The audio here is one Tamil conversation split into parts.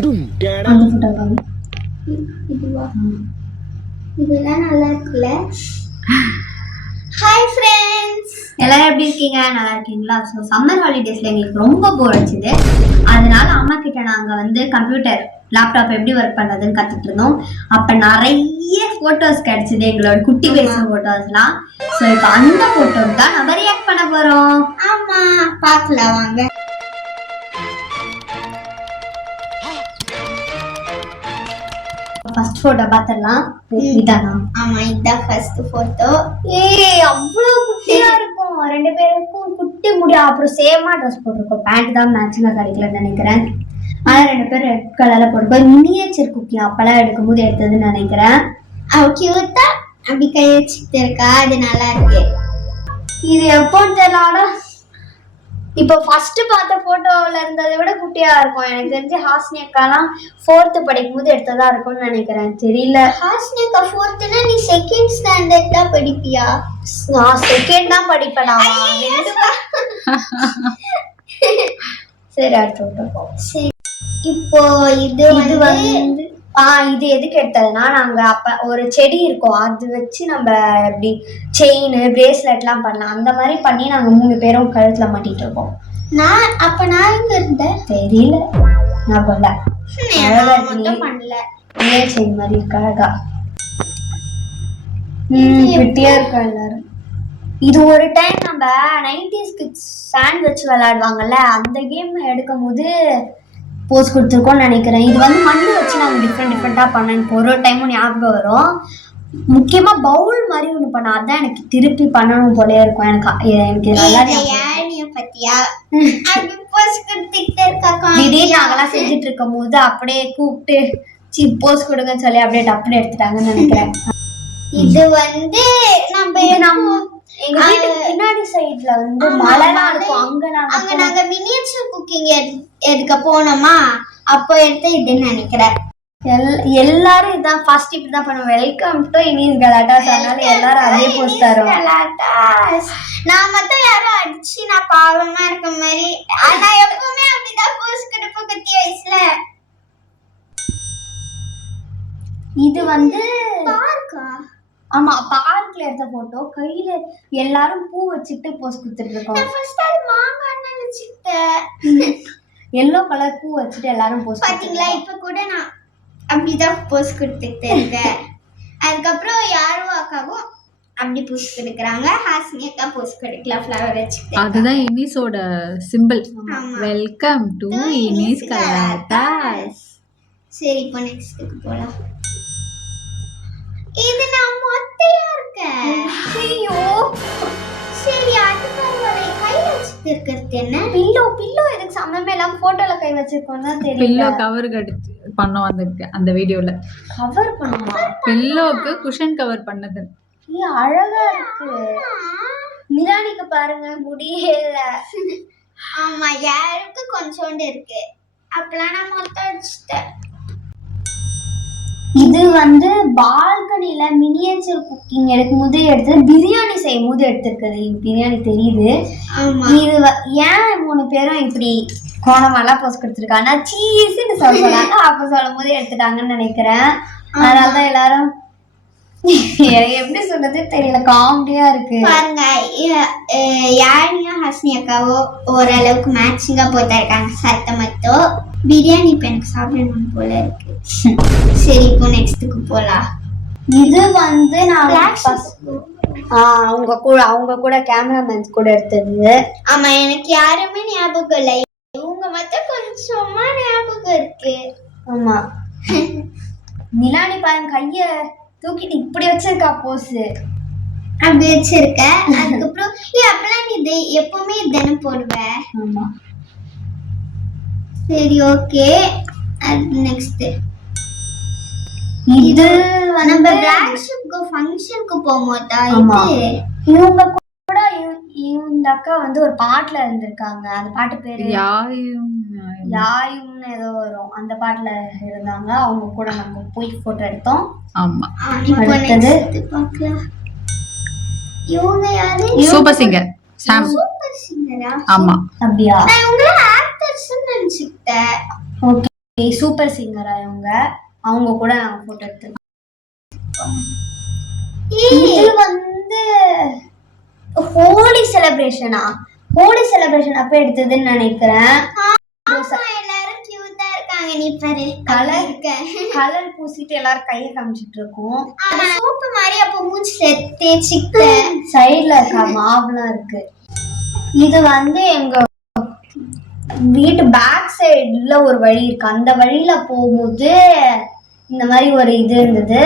இதெல்லாம் நல்லா இருக்குல்ல. ஹாய் ஃப்ரெண்ட்ஸ், எல்லாரும் எப்படி இருக்கீங்க? நல்லா இருக்கீங்களா? ஸோ சம்மர் ஹாலிடேஸ்ல எங்களுக்கு ரொம்ப போர் அடிச்சுது. அதனால அம்மா கிட்ட நாங்கள் கம்ப்யூட்டர் லேப்டாப் எப்படி ஒர்க் பண்ணுறதுன்னு கற்றுட்டு இருந்தோம். அப்போ நிறைய ஃபோட்டோஸ் கிடைச்சிது, எங்களோட குட்டி பேசுகிற ஃபோட்டோஸ்லாம். ஸோ இப்போ அந்த ஃபோட்டோஸ் தான் நம்ம ரியாக்ட் பண்ண போகிறோம். ஆமாம், பார்க்கலாம் வாங்க. ஃபர்ஸ்ட் போட்டோ பாத்துறலாம். இதானா? ஆமா, இதான் ஃபர்ஸ்ட் போட்டோ. அவ்வளவு குட்டியா இருக்கும். ரெண்டு பேருக்கும் குட்டி முடியா. அப்புறம் சேமா ட்ரெஸ் போட்டிருக்கோம். பேண்ட் தான் மேட்சிங்கா கிடைக்கலன்னு நினைக்கிறேன். ஆனா ரெண்டு பேரும் ரெட் கலர்ல போட்டிருக்கோம். மினியேச்சர் குக்கி அப்பெல்லாம் எடுக்கும்போது எடுத்ததுன்னு நினைக்கிறேன். அவ கியூட்டா அப்படி கை வச்சுட்டு இருக்கா. அது நல்லா இருக்கு. இது எப்போ தெரியல. இப்போ ஃபர்ஸ்ட் பார்த்த போட்டோல இருந்ததை விட குட்டியா இருக்கும். எனக்கு தெரிஞ்சு ஹாஸ்னி அக்காலாம் 4th படிக்கும் போது எடுத்ததா இருக்கும்னு நினைக்கிறேன். தெரியல. ஹாஸ்னி அக்கா 4th நீ செகண்ட் ஸ்டாண்டர்ட் தான் படிப்பியா? நான் செகண்ட் தான் படிப்பேனா? சரி, அடுத்த போட்டோ. சரி, இப்போ இது வந்து இது எதுக்கு எடுத்ததுன்னா, நாங்க அப்ப ஒரு செடி இருக்கும், அது வச்சு நம்ம எப்படி செயின் பிரேஸ்லெட்லாம் பண்ணலாம். அந்த மாதிரி பண்ணி நாங்க 3 பேரும் கழுத்துல மாட்டிட்டு இருக்கோம். நான் எங்க இருந்தேன் தெரியல. நான் பண்ணல. செயின் மாதிரி இருக்கு, அழகா குட்டியா இருக்கா எல்லாரும். இது ஒரு டைம் நம்ம 90s கிட்ஸ் சாண்ட் வச்சு விளையாடுவாங்கல்ல, அந்த கேம் எடுக்கும் போது போஸ் கொடுத்துருக்கோம்னு நினைக்கிறேன். இது வந்து மண்ணு வச்சு நாங்கள் டிஃப்ரெண்டாக பண்ணேன். ஒரு டைமும் ஞாபகம் வரும். முக்கியமாக பவுல் மாதிரி ஒன்று பண்ண, அதான் எனக்கு திருப்பி பண்ணணும் போலே இருக்கும். எனக்கு நல்லா திடீர்னு நாங்கெல்லாம் செஞ்சுட்டு இருக்கும் போது அப்படியே கூப்பிட்டு போஸ் கொடுங்கன்னு சொல்லி அப்படியே டப்புன்னு எடுத்துட்டாங்கன்னு நினைக்கிறேன். இது வந்து நம்ம எங்க வீட்டுக்கு பின்னாடி சைடுல வந்து மலைலாம் இருக்கும். அங்க நாங்க மினியேச்சர் குக்கிங் எடுக்க போனோமா, அப்போ எடுத்து இதுன்னு நினைக்கிறேன். எல்லாரும் இதான் ஃபர்ஸ்ட் இப்படிதான் பண்ணுவோம். Welcome to Ini's Galattas. அதனால எல்லாரும் அதே போஸ்ட் தரோம். நான் மட்டும் யாரும் அடிச்சு நான் பாவமா இருக்க மாதிரி. ஆனா எப்பவுமே அப்படிதான் போஸ்ட் கொடுப்போம் கத்தி வயசுல. இது வந்து பார்க்கா? ஆமா, பார்க்ல எடுத்த போட்டோ. கையில எல்லாரும் பூ வச்சுட்டு போஸ் கொடுத்துட்டு இருக்கோம். எல்லோ கலர் பூ வச்சுட்டு எல்லாரும் போஸ் பாத்தீங்களா? இப்ப கூட நான் அப்படிதான் போஸ் கொடுத்துட்டு இருக்கேன். அதுக்கப்புறம் யாரும் அக்காவும் அப்படி போஸ் கொடுக்குறாங்க. ஹாஸ்னி அக்கா போஸ் கொடுக்கலாம் ஃப்ளவர் வச்சுட்டு. அதுதான் இனிஸோட simple. Welcome to Ini's Galattas. சரி, இப்போ நெக்ஸ்ட்டுக்கு போலாம். இது நான் மொட்டையா இருக்கேன். ஐயோ, சரி, அதுக்காக கை வச்சிட்டு இருக்கிறது என்ன? பில்லோ எதுக்கு சம்மந்தமே இல்லாம போட்டோல கை வச்சிருக்கோம்னா தெரியல. பில்லோ கவர் கடிச்சு பண்ணோம் அந்த வீடியோல. கவர் பண்ணுமா? பில்லோக்கு குஷன் கவர் பண்ணது. அழகா இருக்கு. நிலானிக்கு பாருங்க, முடியல. ஆமா, யாருக்கு கொஞ்சோண்டு இருக்கு. அப்பலாம் நான் மொட்டை அடிச்சிட்டேன். இது வந்து பால்கனில மினியேச்சர் குக்கிங் எடுக்கும்போது எடுத்து பிரியாணி செய்யும் போது எடுத்திருக்குது. பிரியாணி தெரியுது. இது ஏன் 3 பேரும் இப்படி கோணமெல்லாம் போஸ் கொடுத்துருக்காங்க, சீஸ்ன்னு சொல்றாங்க. அப்ப சொல்லும் போது எடுத்துட்டாங்கன்னு நினைக்கிறேன். அதனாலதான் எல்லாரும் எப்படி சொல்றது தெரியல, காமெடியா இருக்கு பாருங்க. யாழியும் ஹாஸ்னி அக்காவோ ஓரளவுக்கு மேட்சிங்கா போட்டிருக்காங்க. சட்டை மட்டும் பிரியாணி இப்ப எனக்கு சாப்பிடணும் போல இருக்கு. சரி, இப்போ நெக்ஸ்ட்டுக்கு போலாம். இது வந்து நான் அவங்க கூட கேமராமேன்ஸ் கூட எடுத்தது. ஆமா, எனக்கு யாருமே ஞாபகம் இல்லை. இவங்க மட்டும் கொஞ்சமா ஞாபகம் இருக்கு. ஆமா, நிலானி பாருங்க, கைய தூக்கிட்டு இப்படி வச்சிருக்கா போஸ். அப்படி வச்சிருக்க. அதுக்கப்புறம் அப்பெல்லாம் நீ எப்பவுமே தினம் போடுவ. ஆமா, சரி, ஓகே. நெக்ஸ்ட் இது நம்ம பிளாக்ஷிப்க்கு ஃபங்க்ஷனுக்கு போகும்போது இவங்க கூட இந்த அக்கா வந்து ஒரு பாட்டுல இருந்திருக்காங்க. அந்த பாட்டு பேரு யாயும்னு ஏதோ வரும். அந்த பாட்டுல இருந்தாங்க. அவங்க கூட நம்ம போய் போட்டோ எடுத்தோம். ஆமா, அடுத்தது பார்க்கலாம். இவங்க யாரு? சூப்பர் சிங்கர் சாம். சூப்பர் சிங்கரா? ஆமா, அப்படியா? நான் உங்களை ஆக்டர்ஸ் நினைச்சிட்டேன். ஓகே. சூப்பர் சிங்கரா அவங்க கூட நாங்கள் ஃபோட்டோ எடுத்துருக்கோம். இது வந்து ஹோலி செலிப்ரேஷன் அப்ப எடுத்ததுன்னு நினைக்கிறேன். எல்லாரும் கியூட்டா இருக்காங்க. நீ பாரு கலர் பூசிட்டு எல்லாரும் கையை காமிச்சிட்டு இருக்கோம். சூப்பு மாதிரி அப்ப மூஞ்சில தேய்ச்சிட்டு சைடுல இருக்க மாவுலாம் இருக்கு. இது வந்து எங்க வீட்டு பேக் சைடுல ஒரு வழி இருக்கு. அந்த வழியில போகும்போது இந்த மாதிரி ஒரு இது இருந்தது.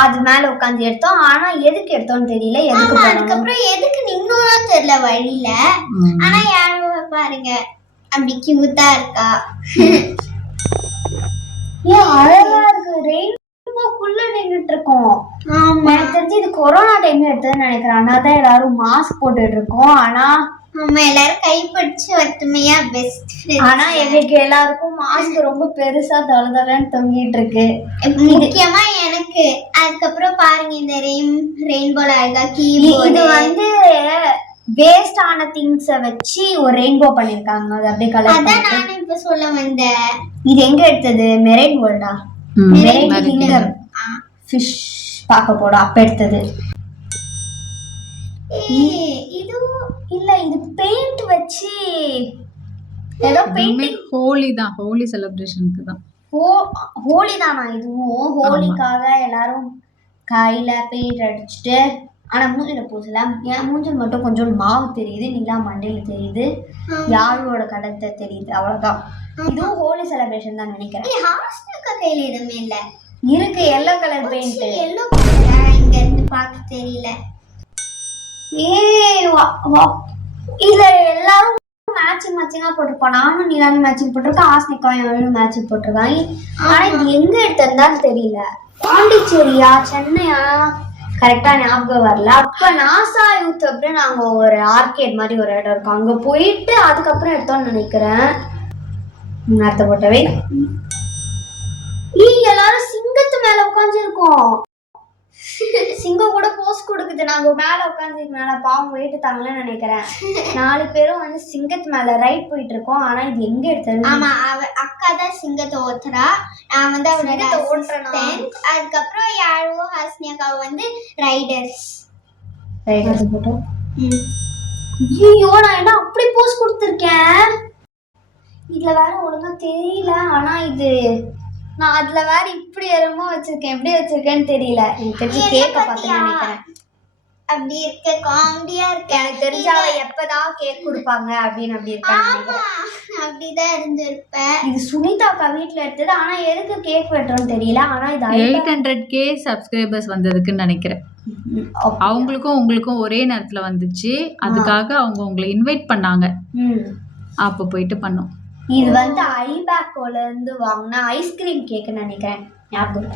அது மேல உட்காந்து எடுத்தோம். ஆனா எதுக்கு எடுத்தோம்னு தெரியல. அதுக்கப்புறம் எதுக்கு நின்னோம்னு தெரியல வழியில. ஆனா யாரும் பாருங்க அப்படி கியூட்டா இருக்கா. ஏன் அழகா இருக்கு. ரெயின்போக்குள்ள நின்றுட்டு இருக்கோம். எனக்கு தெரிஞ்சு இது கொரோனா டைம்ல எடுத்ததுன்னு நினைக்கிறேன். ஆனாதான் எல்லாரும் மாஸ்க் போட்டுட்டு இருக்கோம். ஆனா நம்ம எல்லாரும் கைப்பிடிச்சு ஒத்துமையா பெஸ்ட். ஆனா எங்களுக்கு எல்லாருக்கும் மாஸ்க் ரொம்ப பெருசா தளதளன்னு தொங்கிட்டு இருக்கு. முக்கியமா எனக்கு. அதுக்கப்புறம் பாருங்க இந்த ரெயின்போல அழகா கீபோர்டு. இது வந்து வேஸ்ட் ஆன திங்ஸ வச்சு ஒரு ரெயின்போ பண்ணிருக்காங்க. அது அப்படியே கலர். அதான் நானும் இப்ப சொல்ல வந்தேன். இது எங்க எடுத்தது? மெரைன் வேர்ல்டா? மெரைன் கிங்டம் ஃபிஷ் பார்க்க போட அப்ப எடுத்தது. இது இல்ல, இது பெயிண்ட் வச்சு ஏதோ பெயிண்டிங். ஹோலி செலிப்ரேஷனுக்கு தான். ஹோலி தானா இதுவும்? ஹோலிக்காக எல்லாரும் கையில பெயிண்ட் அடிச்சுட்டு. ஆனா மூஞ்சில பூசல. என் மூஞ்சில் மட்டும் கொஞ்சம் மாவு தெரியுது. நிலா மண்டையில தெரியுது. யாரோட கடத்தை தெரியுது. அவ்வளவுதான். இதுவும் ஹோலி செலிப்ரேஷன் தான் நினைக்கிறேன். கையில எதுவுமே இல்ல. இருக்கு yellow colour paint. Yellow colour இங்க இருந்து பார்க்க தெரியல. இதுல எல்லாரும் மேட்சிங்கா போட்டிருப்போம். நானும் நீலானி மேட்சிங் போட்டிருக்கேன். ஆஸ்னிகாவும் மேட்சிங் போட்டிருக்காங்க. ஆனா இது எங்க எடுத்ததுன்னு தெரியல. பாண்டிச்சேரியா சென்னையா கரெக்டா ஞாபகம் வரல. அப்ப நாசா யூத் அப்படின்னு நாங்க ஒரு ஆர்கேட் மாதிரி ஒரு இடம் இருக்கோம். அங்க போயிட்டு அதுக்கப்புறம் எடுத்தோம்னு நினைக்கிறேன். அடுத்த போட்டவே எல்லாரும் சிங்கத்து மேல உட்காந்துருக்கோம். சிங்கம் கூட போஸ்ட் கொடுக்குது. நாங்க மேல உட்காந்துருக்கனால பாவம் வெயிட்டு தாங்கலன்னு நினைக்கிறேன். 4 பேரும் வந்து சிங்கத்து மேல ரைட் போயிட்டு இருக்கோம். ஆனா இது எங்க எடுத்தது? ஆமா, அக்கா தான் சிங்கத்தை ஓட்டுறா. நான் வந்து அவரோட ஓட்டுறேன். அதுக்கப்புறம் யாரோ ஹாஸ்னி அக்கா வந்து ரைடர்ஸ் போட்டோம். ஐயோ, நான் என்ன அப்படி போஸ்ட் கொடுத்துருக்கேன். இதுல வேற ஒழுங்கா தெரியல. ஆனா இது நான் அதுல வேற இப்படி எதுவும் வச்சிருக்கேன். எப்படி வச்சிருக்கேன்னு தெரியல. எனக்கு தெரிஞ்சு கேக்க பார்த்து நினைக்கிறேன். அப்படி இருக்க காமெடியா இருக்கு. எனக்கு தெரிஞ்ச அவ எப்பதான் கேக் கொடுப்பாங்க அப்படின்னு அப்படி இருக்காங்க. அப்படிதான் இருந்திருப்பேன். இது சுனிதா அக்கா வீட்டுல எடுத்தது. ஆனா எதுக்கு கேக் வெட்டுறோம்னு தெரியல. ஆனா இது 800K சப்ஸ்கிரைபர்ஸ் வந்ததுக்குன்னு நினைக்கிறேன். அவங்களுக்கும் உங்களுக்கும் ஒரே நேரத்துல வந்துச்சு. அதுக்காக அவங்க உங்களை இன்வைட் பண்ணாங்க. அப்ப போயிட்டு பண்ணோம். இது வந்து ஐபேக்கோல இருந்து வாங்கின ஐஸ்கிரீம் கேக் நினைக்கிறேன். ஞாபகம்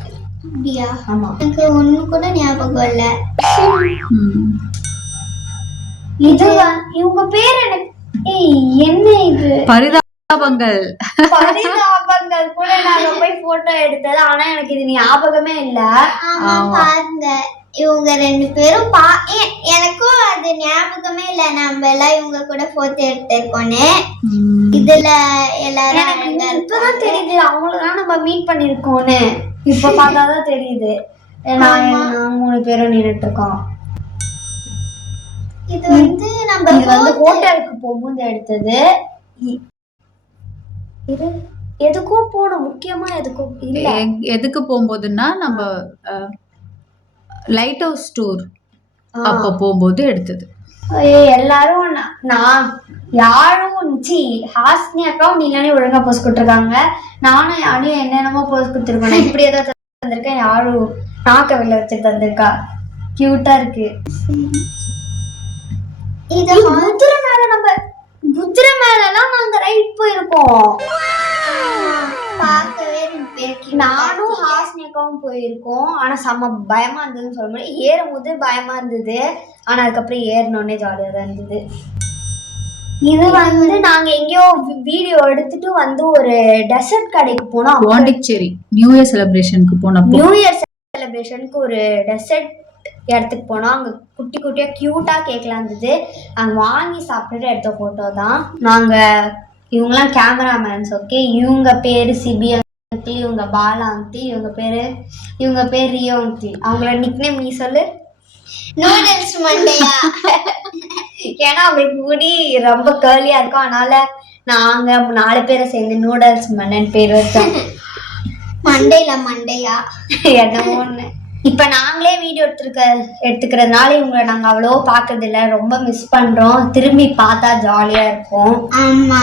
அப்படியா? ஆமா, எனக்கு ஒண்ணு கூட ஞாபகம் இல்ல. இது இவங்க பேர் எனக்கு என்ன? இது பரிதாபங்கள் கூட நாங்க போய் போட்டோ எடுத்தது. ஆனா எனக்கு இது ஞாபகமே இல்ல. பாருங்க இவங்க 2 பேரும் எனக்கும் அது ஞாபகமே இல்ல. நம்ம எல்லாம் இவங்க கூட போட்டோ எடுத்திருக்கோன்னு. இதுல எல்லாரும் இப்பதான் தெரியுது அவங்களதான் நம்ம மீட் பண்ணிருக்கோன்னு. இப்ப பார்த்தாதான் தெரியுது. 3 பேரும் நின்றுட்டு இருக்கோம். இது வந்து நம்ம ஹோட்டலுக்கு போகும்போது எடுத்தது. இது எதுக்கும் போனோம். முக்கியமா எதுக்கும் இல்ல. எதுக்கு போகும்போதுன்னா நம்ம லைட் ஹவுஸ் டூர் அப்ப போகும்போது எடுத்தது. எல்லாரும் நான் யாரும் ஹாஸ்னி அக்காவும் நீலானே ஒழுங்கா போஸ்ட் கொடுத்துருக்காங்க. நானும் யாரையும் என்னென்னமோ போஸ்ட் கொடுத்துருக்கேன். இப்படி ஏதாவது தந்திருக்கேன். யாரும் நாக்க வெளில வச்சு தந்திருக்கா. கியூட்டா இருக்கு. இது குதிரை மேலாம் நாங்க ரைட் போயிருக்கோம். பார்க்கவே நானும் ஹாஸ்னி அக்காவும் போயிருக்கோம். ஆனா செம்ம பயமா இருந்ததுன்னு சொல்ல முடியாது. ஏறும் போது பயமா இருந்தது. ஆனா அதுக்கப்புறம் ஏறினோடனே ஜாலியா தான் இருந்தது. இது வந்து நாங்க எங்கேயோ வீடியோ எடுத்துட்டு வந்து ஒரு டெசர்ட் கடைக்கு போனோம். பாண்டிச்சேரி நியூ இயர் செலிப்ரேஷனுக்கு போனோம். நியூ இயர் செலிப்ரேஷனுக்கு ஒரு டெசர்ட் இடத்துக்கு போனோம். அங்க குட்டி குட்டியா கியூட்டா கேக்லாம் இருந்தது. அங்க வாங்கி சாப்பிட்டுட்டு எடுத்த போட்டோ தான். நாங்க இவங்கலாம் கேமராமேன்ஸ். ஓகே, இவங்க பேரு சிபி அங்கிள், இவங்க பாலா அங்கிள், இவங்க பேர் ரியோ அங்கிள். அவங்களோட நிக்நேம் நீ சொல்லு. நூடுல்ஸ் மண்டையா. ஏன்னா அவங்களுக்கு முடி ரொம்ப கேர்லியா இருக்கும், அதனால நாங்க 4 பேரை சேர்ந்து நூடுல்ஸ் மண்டன் பேர் வச்சோம். மண்டையில மண்டையா என்னமோ ஒண்ணு. இப்ப நாங்களே வீடியோ எடுத்துக்கிறதுனால இவங்களை நாங்க அவ்வளோ பாக்குறது இல்ல, ரொம்ப மிஸ் பண்றோம். திரும்பி பார்த்தா ஜாலியா இருக்கும். ஆமா.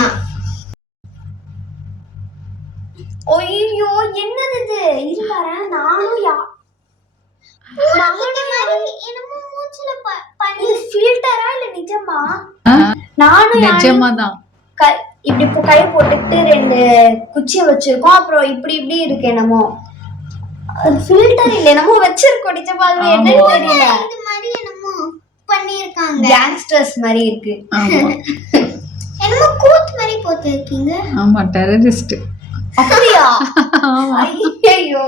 ஐயோ என்னது இது, இருக்கார நானும் என்னமோ மூச்சுல ஃபில்டரா இல்ல நிஜமா? நானும் நிஜமாதான். இப்படி கை போட்டுக்கிட்டு 2 குச்சி வச்சிருக்கோம், அப்புறம் இப்படி இப்படி இருக்கு என்னமோ. ஃபில்டர் இல்ல என்னமோ வச்சிருக்கோம் நிஜமா, என்னன்னு தெரியல. இது மாதிரி என்னமோ பண்ணிருக்காங்க, கேங்ஸ்டர்ஸ் மாதிரி இருக்கு. என்னமோ கூத் மாதிரி போட்டு இருக்கீங்க. ஆமா, டெரரிஸ்ட். அப்படியா? ஐயோ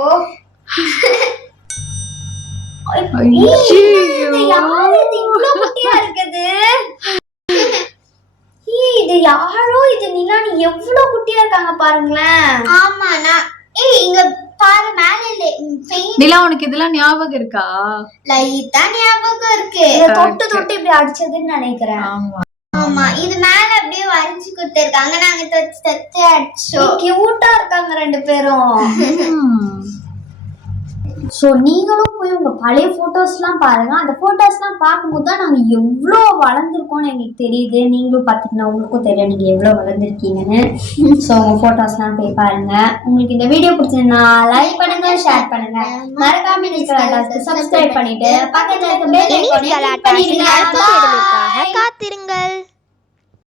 இது யாரோ, இது நிலானி எவ்வளவு குட்டியா இருக்காங்க பாருங்களேன். ஆமா, நான் இங்க பாரு மேல நிலா, உனக்கு இதெல்லாம் ஞாபகம் இருக்கா? லைட்டா ஞாபகம் இருக்கு. தொட்டு தொட்டு இப்படி அடிச்சதுன்னு நினைக்கிறேன். ஆமா ஆமா, இது மேல அப்படியே வரைஞ்சு கொடுத்திருக்காங்க, நாங்க தொட்டு தொட்டு அடிச்சோம். கியூட்டா இருக்காங்க 2 பேரும். ஸோ நீங்களும் போய் உங்க பழைய போட்டோஸ்லாம் பாருங்க. அந்த போட்டோஸ்லாம் பார்க்கும்போது தான் நாங்கள் எவ்வளோ வளர்ந்துருக்கோம்னு எங்களுக்கு தெரியுது. நீங்களும் பார்த்தீங்கன்னா உங்களுக்கும் தெரியும் நீங்க எவ்வளோ வளர்ந்துருக்கீங்கன்னு. ஸோ உங்க போட்டோஸ்லாம் போய் பாருங்க. உங்களுக்கு இந்த வீடியோ பிடிச்சிருந்தா லைக் பண்ணுங்க, ஷேர் பண்ணுங்க, மறக்காம சப்ஸ்கிரைப் பண்ணிட்டு பக்கத்துல இருக்க பெல் ஐகானை கிளிக் பண்ணிடுங்க. காத்திருங்கள்.